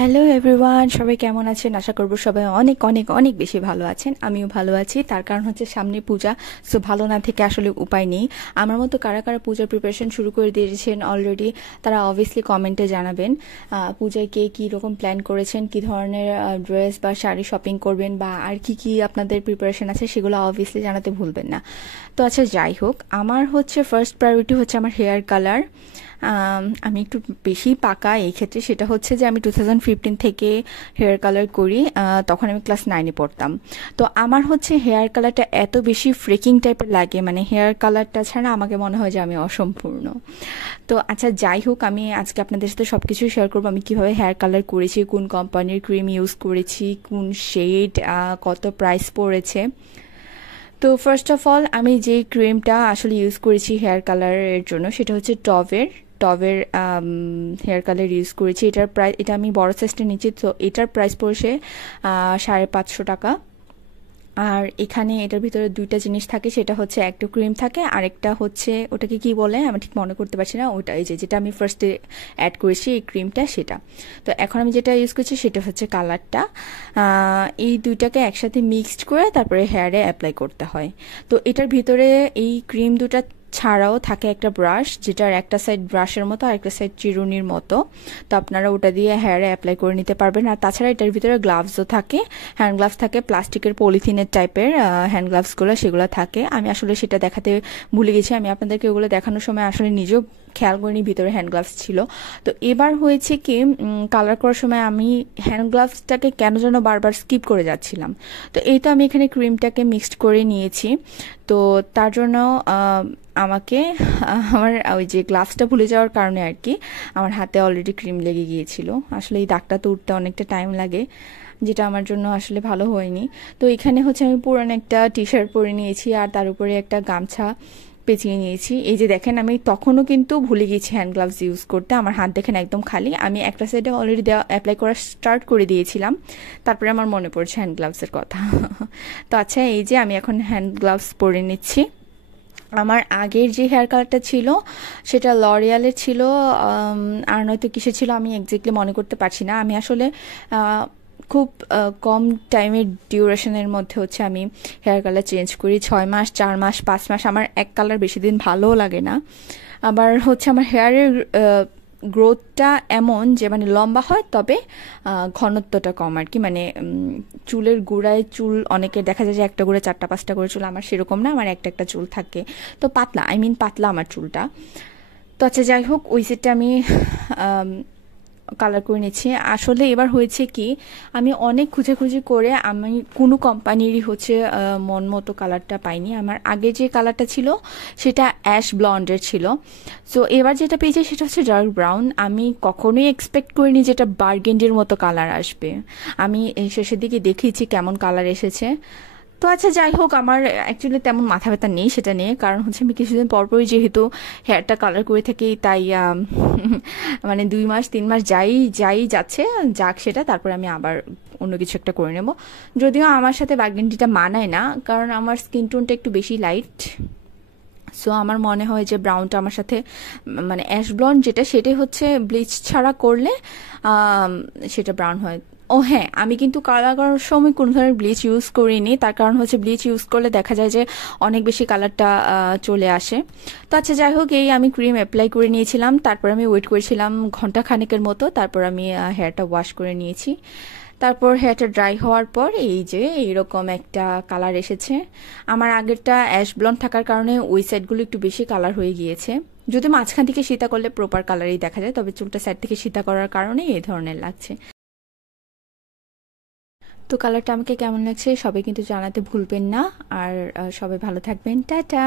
Hello everyone, সবাই কেমন আছেন? আশা করব সবাই অনেক অনেক অনেক বেশি ভালো আছেন। আমিও ভালো আছি। তার কারণ হচ্ছে সামনে পূজা। সো ভালো না থেকে আসলে উপায় নেই। আমার মতো কারা কারা পূজার প্রিপারেশন শুরু করে দিয়েছেন অলরেডি, তারা অবভিয়াসলি কমেন্টে জানাবেন পূজায় কে কী রকম প্ল্যান করেছেন, কী ধরনের ড্রেস বা শাড়ি শপিং করবেন, বা আর কি কি আপনাদের প্রিপারেশন আছে সেগুলো অবভিয়াসলি জানাতে ভুলবেন না। তো আচ্ছা, যাই হোক, আমার হচ্ছে ফার্স্ট প্রায়োরিটি হচ্ছে আমার হেয়ার কালার। আমি একটু বেশি পাকা এই ক্ষেত্রে। সেটা হচ্ছে যে আমি 2015 থেকে হেয়ার কালার করি। তখন আমি ক্লাস 9-এ পড়তাম। তো আমার হচ্ছে হেয়ার কালারটা এত বেশি ফ্রেকিং টাইপের লাগে, মানে হেয়ার কালারটা ছাড়া আমাকে মনে হয় যে আমি অসম্পূর্ণ। তো আচ্ছা, যাই হোক, আমি আজকে আপনাদের সাথে সব কিছু শেয়ার করবো। আমি কিভাবে হেয়ার কালার করেছি, কোন কোম্পানির ক্রিম ইউজ করেছি, কোন শেড, কত প্রাইস পড়েছে। তো ফার্স্ট অফ অল, আমি যে ক্রিমটা আসলে ইউজ করেছি হেয়ার কালারের জন্য সেটা হচ্ছে টবের হেয়ার কালার ইউজ করেছি। এটার প্রাইস, এটা আমি বড় সাইজটা নিচ্ছি, তো এটার প্রাইস পড়ছে 550 টাকা। আর এখানে এটার ভিতরে দুইটা জিনিস থাকে, সেটা হচ্ছে একটা ক্রিম থাকে, আরেকটা হচ্ছে ওটাকে কি বলে আমি ঠিক মনে করতে পারছি না। ওটা এই যেটা আমি ফার্স্টে অ্যাড করেছি এই ক্রিমটা, সেটা। তো এখন আমি যেটা ইউজ করছি সেটা হচ্ছে কালারটা। এই দুইটাকে একসাথে মিক্সড করে তারপরে হেয়ারে অ্যাপ্লাই করতে হয়। তো এটার ভিতরে এই ক্রিম দুটা ছাড়াও থাকে একটা ব্রাশ, যেটার একটা সাইড ব্রাশের মতো আর একটা সাইড চিরুনির মতো। তো আপনারা ওটা দিয়ে হেয়ারে অ্যাপ্লাই করে নিতে পারবেন। আর তাছাড়া এটার ভিতরে গ্লাভসও থাকে, হ্যান্ড গ্লাভস থাকে, প্লাস্টিকের পলিথিনের টাইপের হ্যান্ড গ্লাভসগুলো সেগুলো থাকে। আমি আসলে সেটা দেখাতে ভুলে গেছি। আমি আপনাদেরকে ওগুলো দেখানোর সময় আসলে নিজেও খেয়াল করিনি ভিতরে হ্যান্ড গ্লাভস ছিল। তো এবার হয়েছে কি, কালার করার সময় আমি হ্যান্ড গ্লাভসটাকে কেন যেন বারবার স্কিপ করে যাচ্ছিলাম। তো এই তো আমি এখানে ক্রিমটাকে মিক্সড করে নিয়েছি। তো তার জন্য আমাকে আমার ওই যে গ্লাভসটা ভুলে যাওয়ার কারণে আর কি আমার হাতে অলরেডি ক্রিম লেগে গিয়েছিল। আসলে এই দাগটা তো উঠতে অনেকটা টাইম লাগে, যেটা আমার জন্য আসলে ভালো হয়নি। তো এখানে হচ্ছে আমি পুরান একটা টি শার্ট পরে নিয়েছি আর তার উপরে একটা গামছা পেঁচিয়ে নিয়েছি। এই যে দেখেন, আমি তখনও কিন্তু ভুলে গেছি হ্যান্ড গ্লাভস ইউজ করতে। আমার হাত দেখেন একদম খালি। আমি একটা সাইডে অলরেডি অ্যাপ্লাই করা স্টার্ট করে দিয়েছিলাম, তারপরে আমার মনে পড়ছে হ্যান্ড গ্লাভসের কথা। তো আচ্ছা, এই যে আমি এখন হ্যান্ড গ্লাভস পরে নিচ্ছি। আমার আগের যে হেয়ার কালারটা ছিল সেটা লরিয়ালের ছিল, আর নয়তো কিসে ছিল আমি এক্স্যাক্টলি মনে করতে পারছি না। আমি আসলে খুব কম টাইমের ডিউরেশনের মধ্যে হচ্ছে আমি হেয়ার কালার চেঞ্জ করি। 6 মাস, 4 মাস, 5 মাস, আমার এক কালার বেশি দিন ভালোও লাগে না। আবার হচ্ছে আমার হেয়ারের গ্রোথটা এমন যে মানে লম্বা হয়, তবে ঘনত্বটা কম আর কি। মানে চুলের গোড়ায় চুল অনেকের দেখা যায় যে একটা গোড়ায় 4টা 5টা করে চুল, আমার সেরকম না, আমার একটা একটা চুল থাকে। তো পাতলা, পাতলা আমার চুলটা। তো আচ্ছা, যাই হোক, ওই সেটটা আমি কালার করে নিচ্ছি। আসলে এবার হয়েছে কি, আমি অনেক খুঁজে করে আমি কোনো কোম্পানিরই হচ্ছে মন মতো কালারটা পাইনি। আমার আগে যে কালারটা ছিল সেটা অ্যাশ ব্লন্ডের ছিল। সো এবার যেটা পেয়েছি সেটা হচ্ছে ডার্ক ব্রাউন। আমি কখনোই এক্সপেক্ট করিনি যেটা বার্গেন্ডির মতো কালার আসবে। আমি এই শেষের দিকে দেখিয়েছি কেমন কালার এসেছে। তো আচ্ছা, যাই হোক, আমার অ্যাকচুয়ালি তেমন মাথা ব্যথা নেই সেটা নিয়ে, কারণ হচ্ছে আমি কিছুদিন পরপরই যেহেতু হেয়ারটা কালার করে থাকি, তাই মানে 2 মাস 3 মাস যাই যাই যাচ্ছে যাক সেটা, তারপরে আমি আবার অন্য কিছু একটা করে নেব। যদিও আমার সাথে বার্গেন্ডিটা মানায় না, কারণ আমার স্কিন টোনটা একটু বেশি লাইট। সো আমার মনে হয় যে ব্রাউনটা আমার সাথে, মানে অ্যাশ ব্লন্ড যেটা, সেটাই হচ্ছে ব্লিচ ছাড়া করলে সেটা ব্রাউন হয়। ও হ্যাঁ, আমি কিন্তু কালার করার সময় কোনো ধরনের ব্লিচ ইউজ করিনি। তার কারণ হচ্ছে ব্লিচ ইউজ করলে দেখা যায় যে অনেক বেশি কালারটা চলে আসে। তো আচ্ছা, যাই হোক, এই আমি ক্রিম অ্যাপ্লাই করে নিয়েছিলাম, তারপর আমি ওয়েট করেছিলাম ঘন্টা খানেকের মতো, তারপর আমি হেয়ারটা ওয়াশ করে নিয়েছি। তারপর হেয়ারটা ড্রাই হওয়ার পর এই যে এইরকম একটা কালার এসেছে। আমার আগেরটা অ্যাশ ব্লন্ড থাকার কারণে ওই সাইডগুলো একটু বেশি কালার হয়ে গিয়েছে। যদি মাঝখান থেকে সিতা করলে প্রপার কালারই দেখা যায়, তবে চুলটা সাইড থেকে সিতা করার কারণে এই ধরনের লাগছে। তো কালারটা আমাকে কেমন লাগছে সবাই কিন্তু জানাতে ভুলবেন না। আর সবাই ভালো থাকবেন। টাটা।